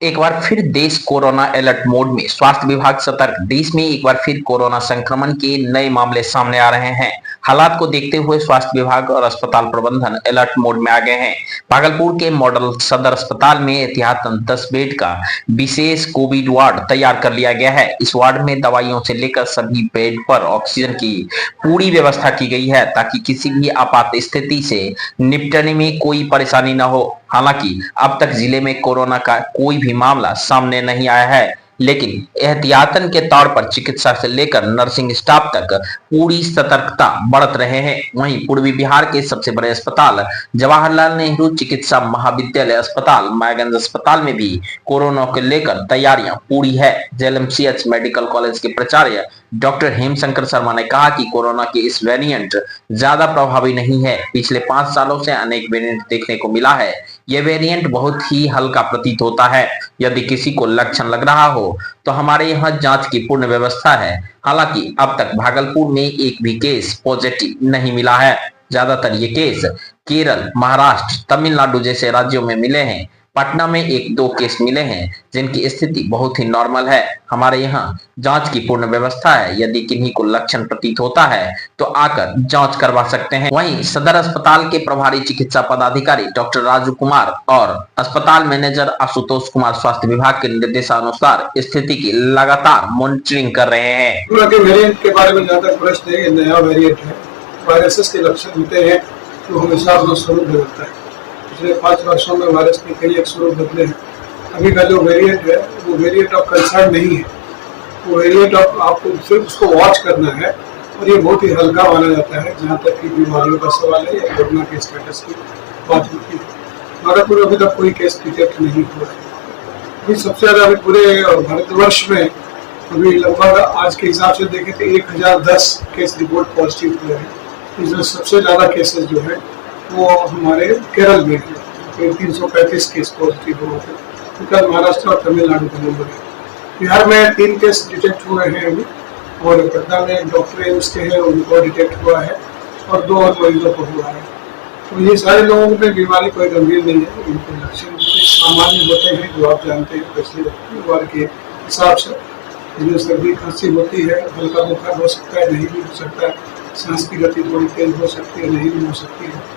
एक बार फिर देश कोरोना अलर्ट मोड में, स्वास्थ्य विभाग सतर्क। देश में एक बार फिर कोरोना संक्रमण के नए मामले सामने आ रहे हैं। हालात को देखते हुए स्वास्थ्य विभाग और अस्पताल प्रबंधन अलर्ट मोड में आ गए हैं। भागलपुर के मॉडल सदर अस्पताल में एहतियातन 10 बेड का विशेष कोविड वार्ड तैयार कर लिया गया है। इस वार्ड में दवाइयों से लेकर सभी बेड पर ऑक्सीजन की पूरी व्यवस्था की गई है, ताकि किसी भी आपात स्थिति से निपटने में कोई परेशानी न हो। हालांकि अब तक जिले में कोरोना का कोई भी मामला सामने नहीं आया है, लेकिन एहतियातन के तौर पर चिकित्सा से लेकर नर्सिंग स्टाफ तक पूरी सतर्कता बरत रहे हैं। वहीं पूर्वी बिहार के सबसे बड़े अस्पताल जवाहरलाल नेहरू चिकित्सा महाविद्यालय अस्पताल मायागंज अस्पताल में भी कोरोना को लेकर तैयारियां पूरी है। जेएलएमसीएच मेडिकल कॉलेज के प्राचार्य डॉक्टर हेमशंकर शर्मा ने कहा कि कोरोना के इस वेरिएंट ज्यादा प्रभावी नहीं है। पिछले 5 सालों से अनेक वेरिएंट देखने को मिला है। यह वेरिएंट बहुत ही हल्का प्रतीत होता है। यदि किसी को लक्षण लग रहा हो तो हमारे यहाँ जांच की पूर्ण व्यवस्था है। हालांकि अब तक भागलपुर में एक भी केस पॉजिटिव नहीं मिला है। ज्यादातर ये केस केरल, महाराष्ट्र, तमिलनाडु जैसे राज्यों में मिले हैं। पटना में 1-2 केस मिले हैं, जिनकी स्थिति बहुत ही नॉर्मल है। हमारे यहाँ जांच की पूर्ण व्यवस्था है। यदि किन्हीं को लक्षण प्रतीत होता है तो आकर जांच करवा सकते हैं। वहीं सदर अस्पताल के प्रभारी चिकित्सा पदाधिकारी डॉक्टर राजू कुमार और अस्पताल मैनेजर आशुतोष कुमार स्वास्थ्य विभाग के निर्देशानुसार स्थिति की लगातार मॉनिटरिंग कर रहे हैं। वेरिएंट के बारे में ज्यादा प्रश्न है, नया वेरिएंट है। वायरसेस के लक्षण होते हैं तो हमेशा अपना स्वरूप बदलता है। पिछले 5 वर्षों में वायरस के कई एक स्वरूप बदले हैं। अभी का जो वेरिएंट है वो वेरिएंट ऑफ कंसर्न नहीं है। वो वेरिएंट ऑफ आपको सिर्फ उसको वॉच करना है, और ये बहुत ही हल्का माना जाता है जहाँ तक कि बीमारियों का सवाल है या कोरोना के स्टेटस की बात होती है। भागलपुर अभी तक कोई केस डिटेक्ट नहीं हुआ है। अभी सबसे ज्यादा अभी पूरे भारतवर्ष में अभी लगभग आज के हिसाब से देखें तो 1010 केस रिपोर्ट पॉजिटिव हुए हैं। इसमें सबसे ज्यादा केसेस जो है वो हमारे केरल में है, 335 केस पॉजिटिव हुए थे। फिर महाराष्ट्र और तमिलनाडु का नंबर है। बिहार में 3 केस डिटेक्ट हुए हैं अभी, और पटना में डॉक्टर एम्स के हैं, उनको डिटेक्ट हुआ है, और 2 और मरीजों को हुआ है। तो ये सारे लोगों में बीमारी कोई गंभीर नहीं है। इनके लक्षण सामान्य होते हैं जो आप जानते हैं पिछले बार के हिसाब से। जिसमें सर्दी खांसी होती है, हल्का बुखार हो सकता है, नहीं भी हो सकता है, सांस की गति थोड़ी तेज हो सकती है, नहीं भी हो सकती है,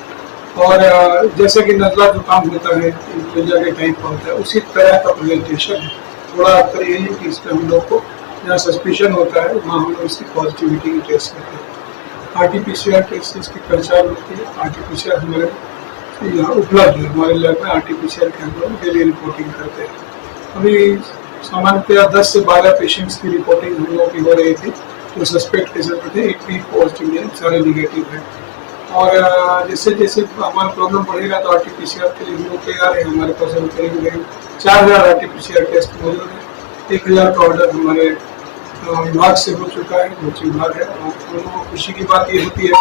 और जैसे कि नजला जुकाम होता है, इन्फ्लुएंजा के टाइप का होता है, उसी तरह का प्रेजेंटेशन है। थोड़ा अंतर यही है कि इसमें हम लोग को जहाँ सस्पिशन होता है वहाँ हम लोग इसकी पॉजिटिविटी की टेस्ट करते हैं। आरटीपीसीआर टेस्ट इसकी पहचान होती है। आरटीपीसीआर हमारे यहाँ उपलब्ध है, हमारे लैब में आरटीपीसीआर के हम लोग डेली रिपोर्टिंग करते हैं। अभी सामान्यतया 10 से 12 पेशेंट्स की रिपोर्टिंग हम लोग की हो रही थी, जो सस्पेक्ट केसेस थे। एक भी पॉजिटिव है, सारे निगेटिव है। और जैसे जैसे हमारा प्रॉब्लम बढ़ेगा तो आरटीपीसीआर के लिए हम लोग तैयार है। हमारे पास अभी करीब 4000 आरटीपीसीआर टेस्ट मौजूद है। 1000 का ऑर्डर हमारे विभाग से हो चुका है, मुख्य विभाग है। और लोगों को खुशी की बात ये होती है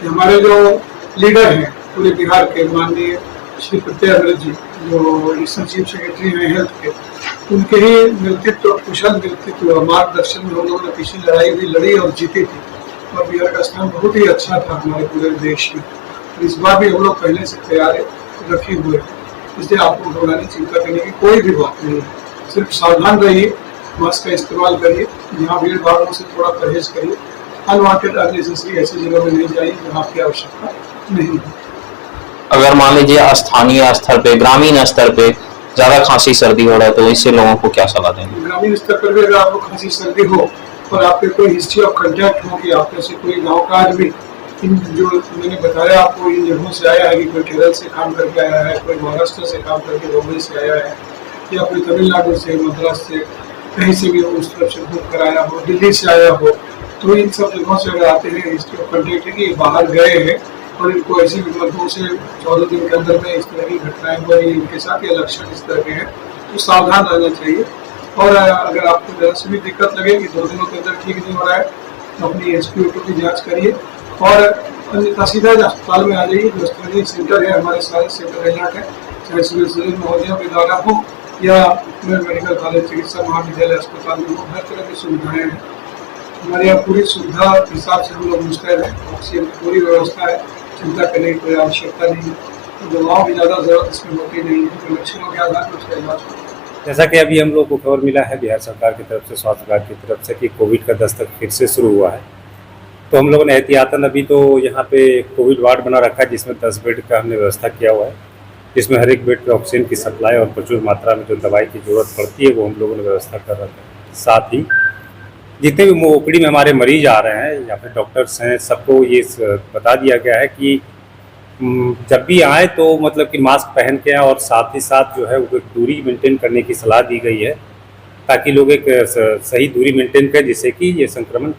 कि हमारे जो लीडर हैं पूरे बिहार के, माननीय श्री प्रत्यय अमृत जी, जो एडिशनल चीफ सेक्रेटरी हैं हेल्थ के, उनके ही नेतृत्व, कुशल नेतृत्व और मार्गदर्शन में हम लोगों ने पिछली लड़ाई भी लड़ी और जीती थी। और बिहार का स्थान बहुत ही अच्छा था हमारे पूरे देश में। तो इस बार भी हम लोग पहले से तैयारी रखे हुए हैं, इसलिए आपको घबराने चिंता करने की कोई भी बात नहीं है। सिर्फ सावधान रहिए, मास्क का इस्तेमाल करिए, यहाँ भीड़ भाड़ों से थोड़ा परहेज करिए, अनवांटेड अननेसेसरी ऐसी जगह में नहीं जाइए जहाँ आपकी आवश्यकता नहीं है। अगर मान लीजिए स्थानीय स्तर पे, ग्रामीण स्तर पे ज्यादा खांसी सर्दी हो रहा है तो इससे लोगों को क्या सलाह देंगे? ग्रामीण स्तर पर भी अगर आपको खांसी सर्दी हो और आपके कोई हिस्ट्री ऑफ कंटैक्ट हो कि आप में से कोई गाँव का आदमी इन जो मैंने बताया आपको इन जगहों से आया है, कि कोई केरल से काम करके आया है, कोई महाराष्ट्र से काम करके बम्बई से आया है, या कोई तमिलनाडु से, मद्रास से, कहीं से भी उस तरफ से घूम कर आया हो, दिल्ली से आया हो, तो इन सब जगहों से अगर आते हैं, हिस्ट्री ऑफ कंटैक्ट है कि बाहर गए हैं और इनको ऐसी बीमारियों से 14 दिन के अंदर में इस तरह की घटनाएं हो रही इनके साथ, या लक्षण इस तरह के हैं, तो सावधान रहना चाहिए। और अगर आपको जरा से भी दिक्कत लगे कि 2 दिनों के अंदर ठीक नहीं हो रहा है, तो अपनी SpO2 की जाँच करिए, और अन्यथा सीधा अस्पताल में आ जाइए। जो स्तरीय सेंटर है, हमारे सारे सेंटर अलर्ट है, चाहे सिविल सर्जन महोदय विद्यालय हो या मेडिकल कॉलेज चिकित्सा महाविद्यालय अस्पताल में हो, हर तरह की सुविधाएं हैं। हमारे यहाँ पूरी सुविधा के हिसाब से हम लोग मुस्तैद हैं, ऑक्सीजन की पूरी व्यवस्था है, चिंता करने की कोई आवश्यकता नहीं है। तो दवाओं की ज़्यादा जरूरत इसमें होती नहीं है, तो लक्षणों के आधार पर उसका इलाज होता है। जैसा कि अभी हम लोग को खबर मिला है बिहार सरकार की तरफ से, स्वास्थ्य विभाग की तरफ से, कि कोविड का दस्तक फिर से शुरू हुआ है। तो हम लोगों ने एहतियातन अभी तो यहाँ पे कोविड वार्ड बना रखा है, जिसमें 10 बेड का हमने व्यवस्था किया हुआ है, जिसमें हर एक बेड पे ऑक्सीजन की सप्लाई और प्रचुर मात्रा में जो दवाई की ज़रूरत पड़ती है वो हम लोगों ने व्यवस्था कर रखा है। साथ ही जितने भी ओपीडी में हमारे मरीज आ रहे हैं या फिर डॉक्टर्स हैं, सबको ये बता दिया गया है कि जब भी आए तो मतलब कि मास्क पहन के आए, और साथ ही साथ जो है वो एक दूरी मेंटेन करने की सलाह दी गई है, ताकि लोग एक सही दूरी मेंटेन करें, जिससे कि ये संक्रमण